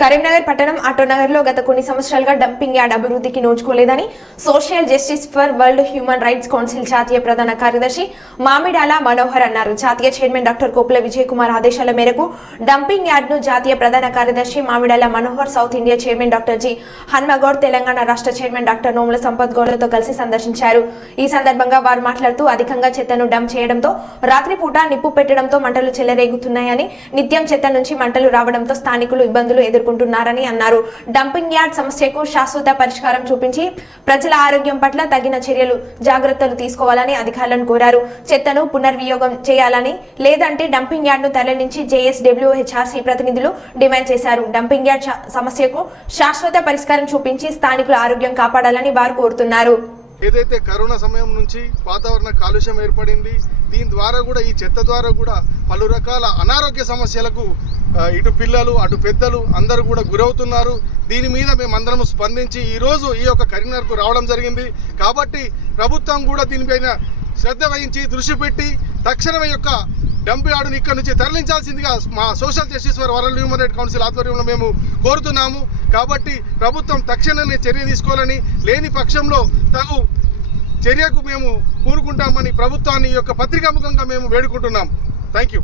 కరీంనగర్ పట్టణం ఆటోనగర్లో గత కొన్ని సంవత్సరాలుగా డంపింగ్ యార్డ్ అభివృద్ధికి నోచుకోలేదని social justice for world human rights council జాతీయ ప్రధాన కార్యదర్శి మామిడాల మనోహర్ అన్నారు. జాతీయ చైర్మన్ డాక్టర్ కోపుల విజయ్ కుమార్ ఆదేశాల మేరకు డంపింగ్ యార్డ్ను జాతీయ ప్రధాన కార్యదర్శి Mamidala Manohar, south India chairman doctor G Hanmagoud, Telangana రాష్ట్ర చైర్మన్ డాక్టర్ నోముల సంపత్ గౌడ్లతో కలిసి సందర్శించారు. ఈ సందర్భంగా వారు మాట్లాడుతూ అధికంగా చెత్తను డంప్ చేయడంతో రాత్రిపూట నిప్పు పెట్టడంతో మంటలు చెలరేగుతున్నాయని, నిత్యం చెత్త నుంచి మంటలు రావడంతో స్థానికులు ఇబ్బందులు ఎదుర్కొంటున్నారని అన్నారు. డంపింగ్ యార్డ్ సమస్యకు శాశ్వత పరిష్కారం చూపించి ప్రజల ఆరోగ్యం పట్ల తగిన చర్యలు జాగ్రత్తలు తీసుకోవాలని అధికారులను కోరారు. చెత్తను పునర్వినియోగం చేయాలని, లేదంటే డంపింగ్ యార్డ్ ను తరలించి JSWHRC ప్రతినిధులు డిమాండ్ చేశారు. డంపింగ్ యార్డ్ సమస్యకు శాశ్వత పరిష్కారం చూపించి స్థానికుల ఆరోగ్యం కాపాడాలని వారు కోరుతున్నారు. ఏదైతే కరోనా సమయం నుంచి వాతావరణ కాలుష్యం ఏర్పడింది, దీని ద్వారా కూడా ఈ చెత్త ద్వారా కూడా పలు రకాల అనారోగ్య సమస్యలకు ఇటు పిల్లలు అటు పెద్దలు అందరూ కూడా గురవుతున్నారు. దీని మీద మేమందరం స్పందించి ఈరోజు ఈ యొక్క కరీంనగర్కు రావడం జరిగింది. కాబట్టి ప్రభుత్వం కూడా దీనిపైన శ్రద్ధ వహించి దృష్టి పెట్టి తక్షణమే యొక్క డంప్ యార్డును ఇక్కడ నుంచి తరలించాల్సిందిగా మా social justice for world human rights council ఆధ్వర్యంలో మేము కోరుతున్నాము. కాబట్టి ప్రభుత్వం తక్షణమే చర్య తీసుకోవాలని, లేని పక్షంలో తగు చర్యకు మేము పూనుకుంటామని ప్రభుత్వాన్ని ఈ యొక్క పత్రికాముఖంగా మేము వేడుకుంటున్నాం. Thank you.